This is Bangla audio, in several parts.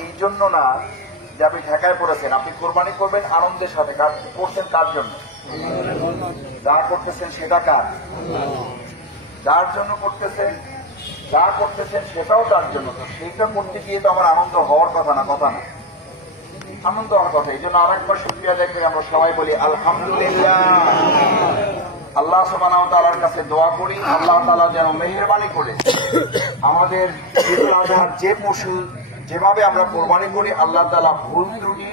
এই জন্য না যে আপনি ঠেকায় পড়েছেন। আপনি কোরবানি করবেন আনন্দের সাথে, করছেন কার জন্য? যা করতেছেন সেটা কার? যার জন্য করতেছেন, যা করতেছেন সেটাও তার জন্য। তো সেইটা করতে গিয়ে তো আমার আনন্দ হওয়ার কথা না, কথা না, আনন্দ হওয়ার কথা। এই জন্য আরেকবার শুকরিয়া দেখে আমরা সবাই বলি আলহামদুলিল্লাহ। আল্লাহ সুবহানাহু ওয়া তাআলার কাছে দোয়া করি আল্লাহ তাআলা যেন মেহেরবানি করে আমাদের ঈদুল আজহার যে পশু যেভাবে আমরা কোরবানি করি আল্লাহ তাআলা ভুল ত্রুটি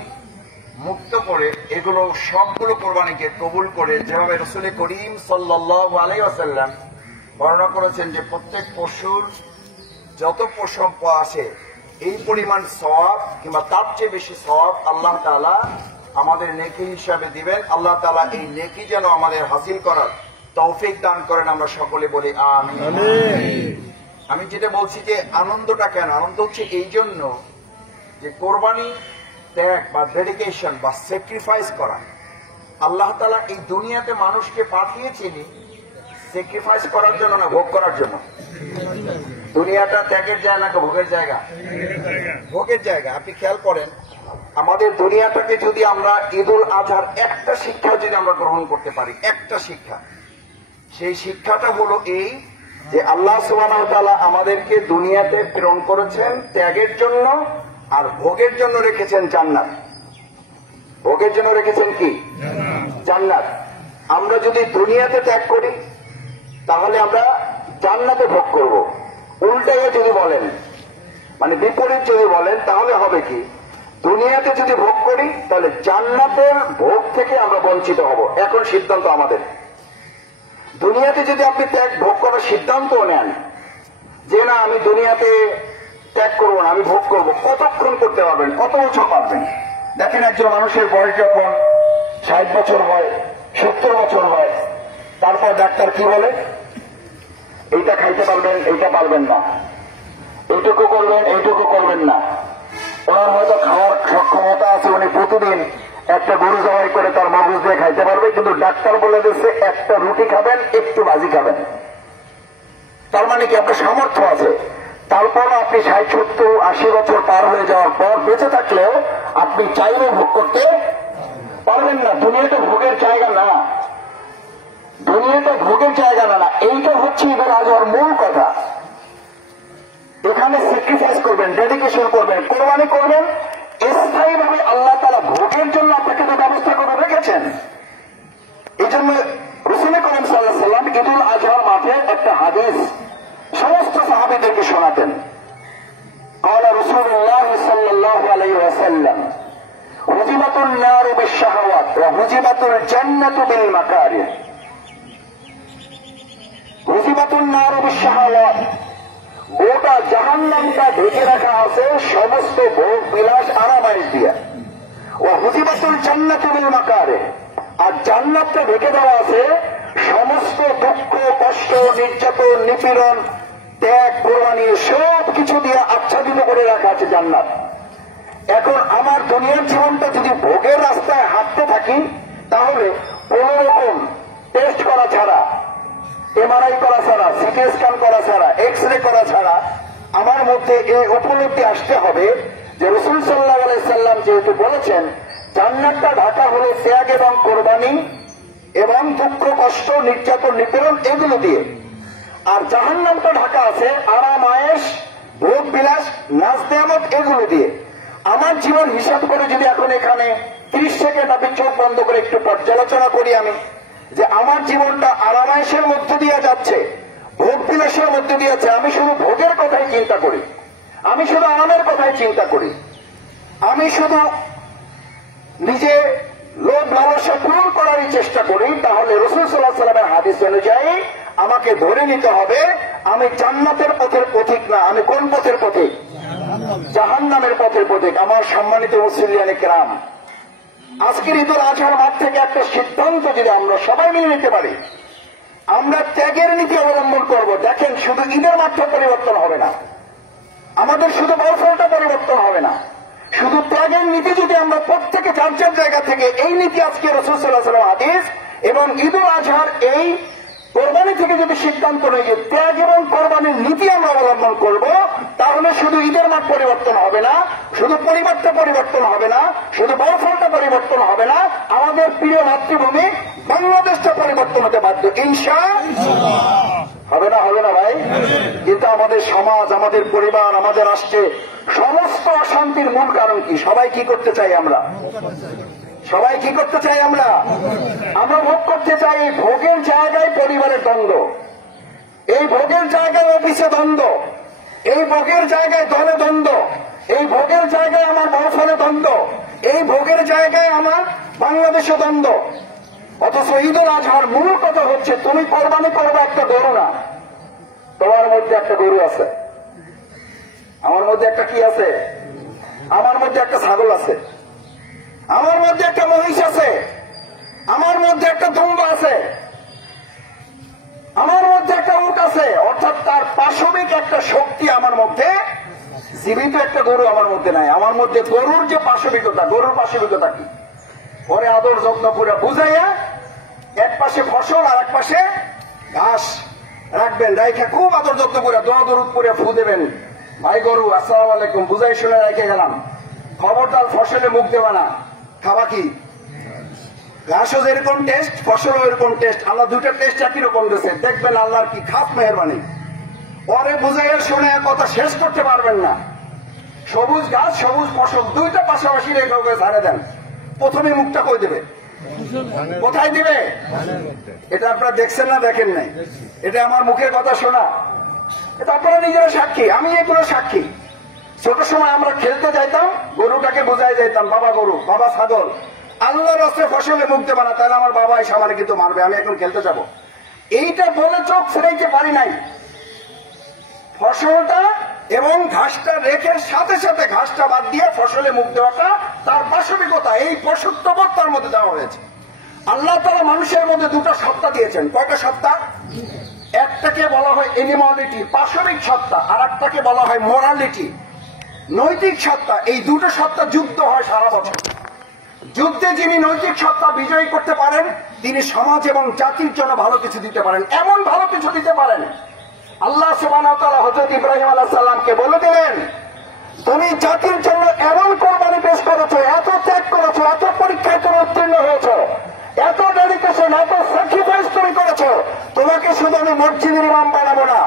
মুক্ত করে এগুলো সবগুলো কোরবানিকে কবুল করে, যেভাবে রাসূল করিম সাল্লাল্লাহু আলাইহি ওয়াসাল্লাম বর্ণনা করেছেন যে প্রত্যেক পশুর যত পশু আসে এই পরিমাণ সওয়াব কিংবা তার চেয়ে বেশি সওয়াব আল্লাহ তাআলা আমাদের নেকি হিসাবে দিবেন। আল্লাহ তাআলা এই নেকি যেন আমাদের হাসিল করার তৌফিক দান করেন, আমরা সকলে বলি আমিন। আমি যেটা বলছি যে আনন্দটা কেন, আনন্দ হচ্ছে এই জন্য যে কোরবানি ত্যাগ বা ডেডিকেশন বা স্যাক্রিফাইস করা। আল্লাহ তাআলা এই দুনিয়াতে মানুষকে পাঠিয়েছেনি স্যাক্রিফাইস করার জন্য না, ভোগ করার জন্য। দুনিয়াটা ত্যাগের জায়গা না ভোগের জায়গা? ভোগের জায়গা। আপনি খেয়াল করেন আমাদের দুনিয়াটাকে যদি আমরা ঈদুল আজহার একটা শিক্ষা যদি আমরা গ্রহণ করতে পারি, একটা শিক্ষা, সেই শিক্ষাটা হলো এই যে আল্লাহ সুবহানাহু ওয়া তাআলা আমাদেরকে দুনিয়াতে প্রেরণ করেছেন ত্যাগের জন্য, আর ভোগের জন্য রেখেছেন জান্নাত। ভোগের জন্য রেখেছেন কি? জান্নাত। আমরা যদি দুনিয়াতে ত্যাগ করি তাহলে আমরা জান্নাতে ভোগ করব। উল্টাইয়া যদি বলেন, মানে বিপরীত যদি বলেন, তাহলে হবে কি? দুনিয়াতে যদি ভোগ করি তাহলে জান্নাতের ভোগ থেকে আমরা বঞ্চিত হব। এখন সিদ্ধান্ত আমাদের। দুনিয়াতে যদি আপনি ত্যাগ ভোগ করার সিদ্ধান্ত নেন যে না আমি দুনিয়াতে ত্যাগ করবো না, আমি ভোগ করবো, কতক্ষণ করতে পারবেন? কত বছর পারবেন? দেখেন একজন মানুষের বয়স যখন 60 বছর হয়, 70 বছর হয়, তারপর ডাক্তার কি বলে? এইটা খাইতে পারবেন, এইটা পারবেন না, এইটুকু করবেন, এইটুকু করবেন না। ওনার হয়তো খাওয়ার সক্ষমতা আছে, উনি প্রতিদিন একটা গরু জবাই করে তার মগজ দিয়ে খাইতে পারবে, কিন্তু ডাক্তার বলে দিচ্ছে একটা রুটি খাবেন, একটু ভাজি খাবেন। তার মানে কি আপনার সামর্থ্য আছে, তারপর আপনি 60, 70, 80 বছর পার হয়ে যাওয়ার পর বেঁচে থাকলেও আপনি চাইলেও ভোগ করতে পারবেন না। দুনিয়াটা ভোগের জায়গা না, দুনিয়াটা ভোগের জায়গা না। এইটা হচ্ছে ঈদুল আজহার মূল কথা। এখানে স্যাক্রিফাইস করবেন, ডেডিকেশন করবেন, কোরবানি করবেন, স্থায়ীভাবে আল্লাহ তাআলা ভোগের জন্য আপনাকে তো ব্যবস্থা করে রেখেছেন। এই জন্য রাসূল করিম সাল্লাল্লাহু আলাইহি ওয়াসাল্লাম ঈদুল আজহার মাঠে একটা হাদিস সমস্ত সাহাবীদেরকে শোনাতেন। قال رسول الله صلى الله عليه وسلم حجبت النار بالشهوات وحجبت الجنة بالمكاره حجبت النار بالشهوات। গোটা জাহান্নামটা ঢেকে রাখা আছে সমস্ত ভোগ বিলাস আরামাইশ দিয়া। ও হুজিবাতুল জান্নাতু বিল মাকারিহ, আর জান্নাতটা ঢেকে দেওয়া আছে সমস্ত দুঃখ কষ্ট নির্যাতন নিপীড়ন ত্যাগ কোরবানি সব কিছু দিয়ে আচ্ছাদিত করে রাখা আছে জান্নাত। এখন আমার দুনিয়ার জীবনটা যদি ভোগের রাস্তায় হাঁটতে থাকি তাহলে কোন রকম টেস্ট করা ছাড়া, এমআরআই করা ছাড়া, সিটি স্ক্যান করা ছাড়া, এক্স রে করা ছাড়া আমার মধ্যে এই উপলব্ধি আসতে হবে যে রাসূল সাল্লাল্লাহু আলাইহি সাল্লাম যেহেতু বলেছেন জান্নাতটা ঢাকা হলো ত্যাগ এবং কোরবানি এবং দুঃখ কষ্ট নির্যাতন নিপীড়ন এগুলো দিয়ে, আর জাহান্নামটা ঢাকা আছে আরাম আয়েশ ভোগ বিলাস নাজ নেয়ামত এগুলো দিয়ে। আমার জীবন হিসাব করে যদি এখন এখানে 30 সেকেন্ড আপনি চোখ বন্ধ করে একটু পর্যালোচনা করি আমি, যে আমার জীবনটা আরামায়েশের মধ্য দিয়ে যাচ্ছে, ভোগ বিলাসের মধ্য দিয়ে যাচ্ছে, আমি শুধু ভোগের কথাই চিন্তা করি, আমি শুধু আরামের কথাই চিন্তা করি, আমি শুধু নিজে লোভ লালসা পূরণ করারই চেষ্টা করি, তাহলে রাসূল সাল্লাল্লাহু আলাইহি ওয়াসাল্লামের হাদিস অনুযায়ী আমাকে ধরে নিতে হবে আমি জান্নাতের পথের পথিক না। আমি কোন পথের পথিক? জাহান্নামের পথের পথিক। আমার সম্মানিত মুসলিয়ানে কেরাম, আজকের ঈদুল আজহার মাঠ থেকে একটা সিদ্ধান্ত যদি আমরা সবাই মিলে নিতে পারি, আমরা ত্যাগের নীতি অবলম্বন করব। দেখেন শুধু ঈদের মাঠটা পরিবর্তন হবে না, আমাদের শুধু বলফলটা পরিবর্তন হবে না, শুধু ত্যাগের নীতি যদি আমরা প্রত্যেকে যার যার জায়গা থেকে এই নীতি আজকে রাসূল সাল্লাল্লাহু আলাইহি ওয়াসাল্লাম হাদিস এবং ঈদুল আজহার এই কোরবানি থেকে যদি সিদ্ধান্ত নেই যে ত্যাগ এবং কোরবানির নীতি আমরা অবলম্বন করব, তাহলে শুধু ঈদের মাঠ পরিবর্তন হবে না, শুধু পরিবারটা পরিবর্তন হবে না, শুধু বরফলটা পরিবর্তন হবে না, আমাদের প্রিয় মাতৃভূমি বাংলাদেশটা পরিবর্তন হতে বাধ্য। ইনশাআল্লাহ হবে না? হবে না ভাই? কিন্তু আমাদের সমাজ, আমাদের পরিবার, আমাদের রাষ্ট্রে সমস্ত অশান্তির মূল কারণ কি? সবাই কি করতে চাই আমরা? সবাই কি করতে চাই আমরা? আমরা ভোগ করতে চাই। এই ভোগের জায়গায় পরিবারের দ্বন্দ্ব, এই ভোগের জায়গায় অফিসে দ্বন্দ্ব, এই ভোগের জায়গায় দলে দ্বন্দ্ব, এই ভোগের জায়গায় আমার বরফলে দ্বন্দ্ব, এই ভোগের জায়গায় আমার বাংলাদেশে দ্বন্দ্ব। অথচ ঈদুল আজহার মূল কথা হচ্ছে তুমি কোরবানি করবে একটা গরু না, তোমার মধ্যে একটা গরু আছে, আমার মধ্যে একটা কি আছে? আমার মধ্যে একটা ছাগল আছে, আমার মধ্যে একটা মহিষ আছে, আমার মধ্যে একটা দুম্বা আছে, আমার মধ্যে একটা উট আছে। অর্থাৎ তার পাশবিক একটা শক্তি আমার মধ্যে, জীবিত একটা গরু আমার মধ্যে নাই। আমার মধ্যে গরুর যে পাশবিকতা, গরুর পাশবিকতা কি? পরে আদর যত্ন করে বুঝাইয়া এক পাশে ফসল আর এক পাশে ঘাস রাখবেন, রাইখা খুব আদর যত্ন করে দোয়া দরুদ করে ফু দেবেন, ভাই গরু আসসালামু আলাইকুম, বুঝাই শুনে রেখে গেলাম, খবরদার ফসলে মুখ দেবা না। খাবা কি? ঘাসও যেরকম টেস্ট, ফসলও এরকম টেস্ট। আল্লাহ দুইটা টেস্ট একই রকম দিয়েছে। দেখবেন আল্লাহর কি খাস মেহরবানি। পরে বুঝাইয়া শুনে কথা শেষ করতে পারবেন না। সবুজ ঘাস, সবুজ ফসল দুইটা পাশাপাশি রেখে ঝাড়ে দেন, প্রথমে মুখটা কই দেবে? কোথায় দিবে? এটা আপনারা দেখছেন না দেখেন নাই? এটা আমার মুখের কথা শোনা, এটা আপনারা নিজেরা সাক্ষী, আমি এগুলো সাক্ষী। ছোট সময় আমরা খেলতে যাইতাম, গরুটাকে বোঝাই যাইতাম, বাবা গরু, বাবা ছাগল, আল্লাহর রাস্তে ফসলে মুখ দেবে না, তাহলে আমার বাবা এসে আমার কিন্তু মারবে, আমি এখন খেলতে যাব। এইটা বলে চোখ ছেড়াইতে পারি নাই। ফসলটা এবং ঘাসটা রেখে সাথে সাথে ঘাসটা বাদ দিয়ে ফসলে মুখ দেওয়াটা তার পাশবিকতা, এই পশুত্ববোধ তার মধ্যে দেওয়া হয়েছে। আল্লাহ তাআলা মানুষের মধ্যে দুটো সত্তা দিয়েছেন। কয়টা সত্তা? একটাকে বলা হয় এনিমলিটি, পাশবিক সত্তা, আর একটাকে বলা হয় মোরালিটি, নৈতিক সত্তা। এই দুটো সত্তা যুদ্ধ হয় সারা বছর। যুদ্ধে যিনি নৈতিক সত্তা বিজয়ী করতে পারেন, তিনি সমাজ এবং জাতির জন্য ভালো কিছু দিতে পারেন, এমন ভালো কিছু দিতে পারেন। আল্লাহ সুবহানাহু ওয়া তাআলা হযরত ইব্রাহিম আলাইহিস সালামকে বলে দিলেন, তুমি জাতির জন্য এমন কোরবানি পেশ করেছো, এত ত্যাগ করেছো, এত পরীক্ষায় তুমি উত্তীর্ণ হয়েছো, এত ডেডিকেশন, এত স্যাক্রিফাইস তুমি করেছো, তোমাকে শুধু আমি মসজিদের ইমাম বানাবো না,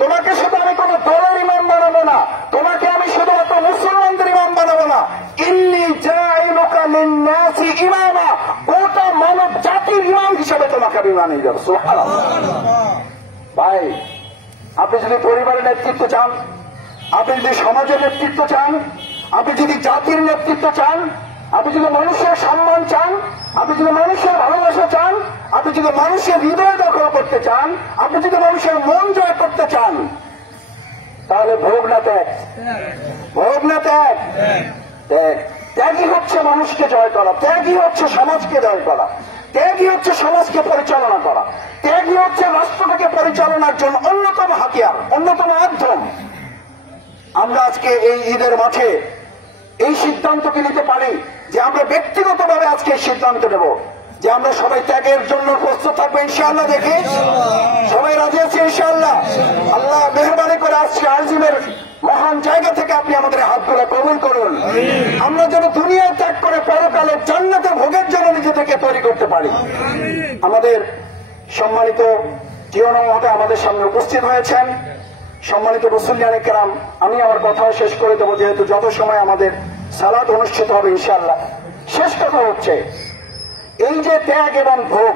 তোমাকে শুধু আমি কোন দলের ইমাম বানাবো না, তোমাকে আমি শুধুমাত্র মুসলমানদের ইমাম বানাবো না, ইন্নী জাইলুকা লিন-নাসি ইমামা, গোটা মানব জাতির ইমাম হিসেবে তোমাকে আমি বানিয়ে দেব। সুবহানাল্লাহ। ভাই, আপনি যদি পরিবারের নেতৃত্ব চান, আপনি যদি সমাজের নেতৃত্ব চান, আপনি যদি জাতির নেতৃত্ব চান, আপনি যদি মানুষের সম্মান চান, আপনি যদি মানুষের ভালোবাসা চান, আপনি যদি মানুষের হৃদয় দখল করতে চান, আপনি যদি মানুষের মন জয় করতে চান, তাহলে ভোগ না ত্যাগ? ভোগ না ত্যাগ? ত্যাগ। ত্যাগই হচ্ছে মানুষকে জয় করা, ত্যাগই হচ্ছে সমাজকে জয় করা, ত্যাগই হচ্ছে সমাজকে পরিচালনা করা, ত্যাগই হচ্ছে রাষ্ট্রটাকে পরিচালনার জন্য অন্যতম হাতিয়ার, অন্যতম মাধ্যম। আমরা আজকে এই ঈদের মাঠে এই সিদ্ধান্তকে নিতে পারি যে আমরা ব্যক্তিগতভাবে আজকে সিদ্ধান্ত নেব যে আমরা সবাই ত্যাগের জন্য প্রস্তুত থাকবো ইনশাআল্লাহ। দেখি সবাই রাজি আছে ইনশাআল্লাহ। আল্লাহ মেহরবানি করে আজকে আজিমের মহান জায়গা থেকে আপনি আমাদের হাতগুলো কবুল করুন। আমরা যেন দুনিয়া ত্যাগ করে পরকালে জান্নাতে ভোগের জন্য নিজেদেরকে তৈরি করতে পারি। আমাদের সম্মানিত জিওনো মহোদয় আমাদের সামনে উপস্থিত হয়েছেন। সম্মানিত মুসল্লিয়ানে কেরাম, আমি আমার কথাও শেষ করে দেবো, যেহেতু যত সময় আমাদের সালাত অনুষ্ঠিত হবে ইনশাআল্লাহ। শেষ কথা হচ্ছে এই যে ত্যাগ এবং ভোগ,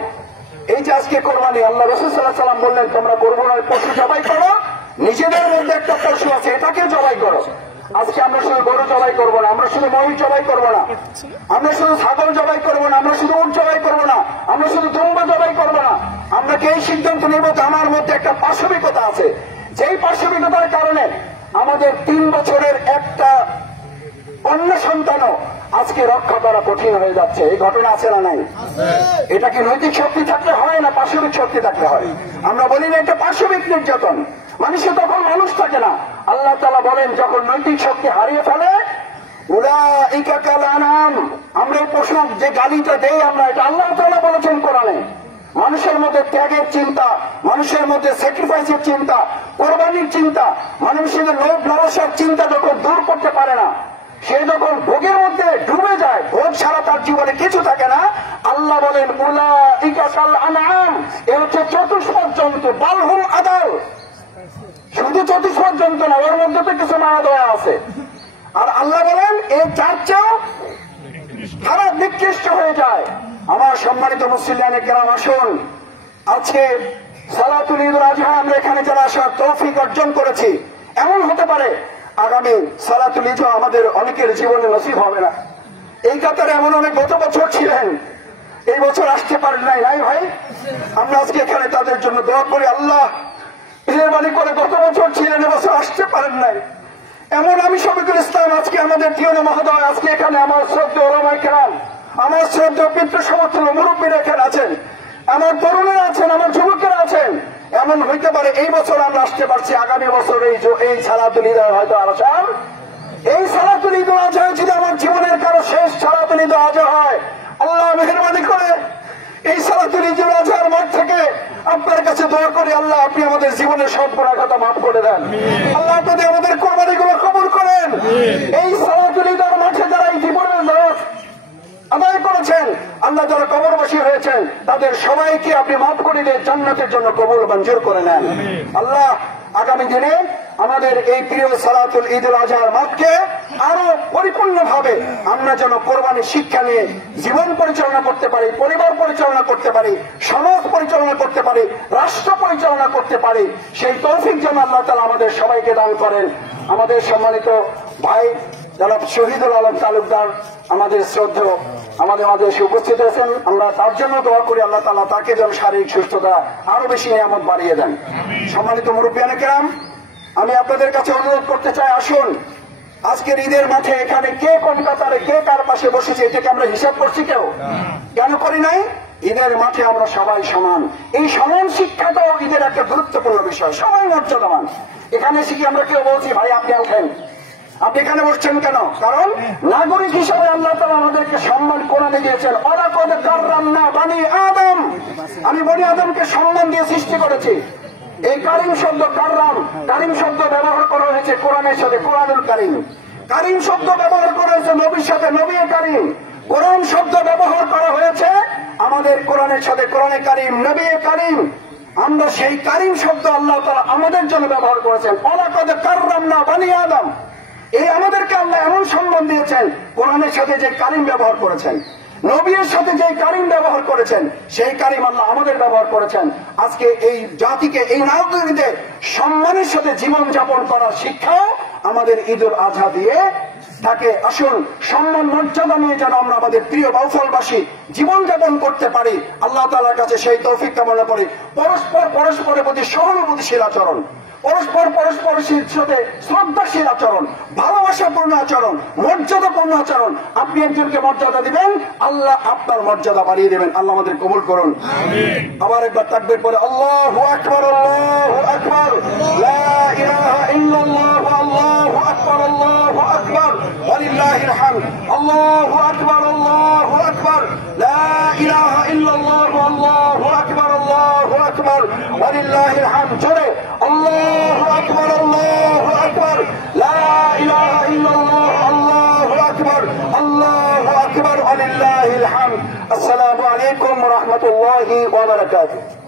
এই যে আজকে কোরবানি, আল্লাহ রাসূল সাল্লাল্লাহু আলাইহি ওয়াসাল্লাম বললেন তোমরা কোরবানির পশু জবাই করো, নিজেদের মধ্যে একটা পশু আছে এটাকে জবাই করো। আজকে আমরা শুধু গরু জবাই করবো না, আমরা শুধু মহিষ জবাই করবো না, আমরা শুধু ছাগল জবাই করবো না, আমরা শুধু উট জবাই করবো না, আমরা শুধু দুম্বা জবাই করবো না। আমরা কি এই সিদ্ধান্ত নেব যে আমার মধ্যে একটা পাশবিকতা আছে, যেই পাশবিকতার কারণে আমাদের 3 বছরের একটা অন্য সন্তানও আজকে রক্ষা করা কঠিন হয়ে যাচ্ছে। এই ঘটনা আছে না নাই? এটা কি নৈতিক শক্তি থাকলে হয় না পাশবিক শক্তি থাকলে হয়? আমরা বলি না এটা পাশবিক নির্যাতন, মানুষের তখন মানুষ থাকে না। আল্লাহ তাআলা বলেন যখন নৈতিক শক্তি হারিয়ে ফেলে, উলাইকা কাল আনআম, আমরা এই পশু যে গালিটা দেই আমরা, এটা আল্লাহ তাআলা বলেছেন কোরআনে। মানুষের মধ্যে ত্যাগের চিন্তা, মানুষের মধ্যে স্যাক্রিফাইসের চিন্তা, কোরবানির চিন্তা, মানুষের লোভ লালসার চিন্তা যখন দূর করতে পারে না, সে যখন ভোগের মধ্যে ডুবে যায়, ভোগ ছাড়া তার জীবনে কিছু থাকে না, আল্লাহ বলেন উলাইকা কাল আনআম, এ হচ্ছে চতুষ্পদ জন্তু, বালহুম আদাল। শুধু চতুষ্পদ জন্তু না, ওর মধ্যে তো কিছু মায়া দয়া আছে। আর আল্লাহ বলেন এই যার চেয়েও তারা নিকৃষ্ট হয়ে যায়। আমার সম্মানিত মুসলিয়ানে কেরাম, আসুন আজকে সালাতুল ঈদুল আজহা আমরা এখানে যারা আসার তৌফিক অর্জন করেছি, এমন হতে পারে আগামী সালাতুল ঈদ আমাদের অনেকের জীবনে নসিব হবে না। এই কাতারে এমন অনেক গত বছর ছিলেন, এই বছর আসতে পারেন নাই, নাই ভাই? আমরা আজকে এখানে তাদের জন্য দোয়া করি, আল্লাহ মেহেরবানি করে গত বছর ছিলেন, এবছর আসতে পারেন নাই। এমন আমি শফিকুল ইসলাম, আজকে আমাদের প্রিয় মহোদয়, আজকে এখানে আমার শ্রদ্ধেয় ওলামায়ে কেরাম, আমার শ্রদ্ধেয় পিতৃ সমতুল্য মুরব্বীরা এখানে আছেন, আমার তরুণেরা আছেন, আমার যুবকেরা আছেন। এমন হইতে পারে এই বছর আমরা আসতে পারছি, আগামী বছর এই সালাতুল ঈদ হয়তো আসার, এই সালাতুল ঈদ আজহা যদি আমার জীবনের কারো শেষ সালাতুল ঈদ আজহা হয়, আল্লাহ মেহেরবানি করে এই সালাতুল ঈদ আজহার মাঠ থেকে আপনার কাছে দোয়া করি, আল্লাহ আপনি আমাদের জীবনের সব গুনাহখাতা মাফ করে দেন, আল্লাহ আপনি আমাদের কোরবানিগুলো কবুল করেন। এই সালাতুল ঈদের মাঠে যারা এই জীবনের নামাজ আদায় করেছেন, আল্লাহ যারা কবরবাসী হয়েছেন, তাদের সবাইকে আপনি মাফ করে দিয়ে জান্নাতের জন্য কবুল মঞ্জুর করে নেন। আল্লাহ আগামী দিনে আমাদের এই প্রিয় সালাতুল ঈদুল আজহার মাঠকে আরো পরিপূর্ণভাবে আমরা যেন কোরবানির শিক্ষা নিয়ে জীবন পরিচালনা করতে পারি, পরিবার পরিচালনা করতে পারি, সমাজ পরিচালনা করতে পারি, রাষ্ট্র পরিচালনা করতে পারি, সেই তৌফিক যেন আল্লাহ তাআলা আমাদের সবাইকে দান করেন। আমাদের সম্মানিত ভাই জনাব শহীদুল আলম তালুকদার আমাদের শ্রদ্ধেয় আমাদের মাঝে এসে উপস্থিত হয়েছেন, আমরা তার জন্য দোয়া করি, আল্লাহ তাআলা তাকে যেন শারীরিক সুস্থতা আরো বেশি নিয়ামত বাড়িয়ে দেন। সম্মানিত মুরব্বিয়ানে কেরাম, আমি আপনাদের কাছে অনুরোধ করতে চাই, আসুন আজকের ঈদের মাঠে এখানে কে কোন কাতারে কে কার পাশে বসেছে এটাকে আমরা হিসাব করছি কেউ? কেন করি নাই? ঈদের মাঠে আমরা সবাই সমান। এই সমান শিক্ষাটাও ঈদের একটা গুরুত্বপূর্ণ বিষয়, সবাই মর্যাদাবান। এখানে শিখি আমরা কেউ বলছি ভাই আপনি আসেন, আপনি এখানে বসছেন কেন? কারণ নাগরিক হিসাবে আল্লাহ তাআলা আমাদেরকে সম্মান কোরআনে দিয়েছেন, ওয়ালাকাদ কাররামনা বানি আদম, আমি বনি আদমকে সম্মান দিয়ে সৃষ্টি করেছি। এই কারিম শব্দ, কারিম শব্দ ব্যবহার করা হয়েছে কোরআনের সাথে, কোরআনুল কারিম। কারিম শব্দ ব্যবহার করা হয়েছে নবীর সাথে, নবী কারিম। কোরআন শব্দ ব্যবহার করা হয়েছে আমাদের কোরআনের সাথে, কোরআনে কারিম, নবী কারিম। আমরা সেই কারিম শব্দ আল্লাহ তাআলা আমাদের জন্য ব্যবহার করেছেন, ওয়ালাকাদ কাররামনা বানি আদম। এই আমাদেরকে আল্লাহ এমন সম্মান দিয়েছেন, কোরআনের সাথে যে কারিম ব্যবহার করেছেন, নবীর সাথে যে কারিম ব্যবহার করেছেন, সেই কারিম আল্লাহ আমাদের ব্যবহার করেছেন। আজকে এই জাতিকে এই নাগরিককে সম্মানের সাথে জীবন যাপন করার শিক্ষাও আমাদের ঈদুল আজহা দিয়ে তাকে আসুন সম্মান মর্যাদা নিয়ে যেন আমরা আমাদের প্রিয় বাউফলবাসী জীবন যাপন করতে পারি, আল্লাহ তাআলার কাছে সেই তৌফিক কামনা করি। পরস্পরের প্রতি সহানুভূতিশীল আচরণ, পরস্পরের সাথে শ্রদ্ধাশীল আচরণ, ভালোবাসাপূর্ণ আচরণ, মর্যাদাপূর্ণ আচরণ। আপনি একজনকে মর্যাদা দিবেন, আল্লাহ আপনার মর্যাদা বাড়িয়ে দেবেন। আল্লাহ আমাদের কবুল করুন। আবার একবার তাকবীর পরে আল্লাহু আকবার, আল্লাহু আকবার, লা ইলাহা ইল্লাল্লাহ, আল্লাহু আকবার, আল্লাহু আকবার, ওয়ালিল্লাহিল হামদ, আল্লাহু আকবার, আল্লাহু আকবার, লা ইলাহা ইল্লাল্লাহ, আল্লাহু আকবার, আল্লাহু আকবার, ওয়ালিল্লাহিল হামদ। জোরে আল্লাহু আকবার, আল্লাহু আকবার, লা ইলাহা ইল্লাল্লাহ, আল্লাহু আকবার, আল্লাহু আকবার, ওয়ালিল্লাহিল হামদ। আসসালামু আলাইকুম ওয়া রাহমাতুল্লাহি ওয়া বারাকাতুহু।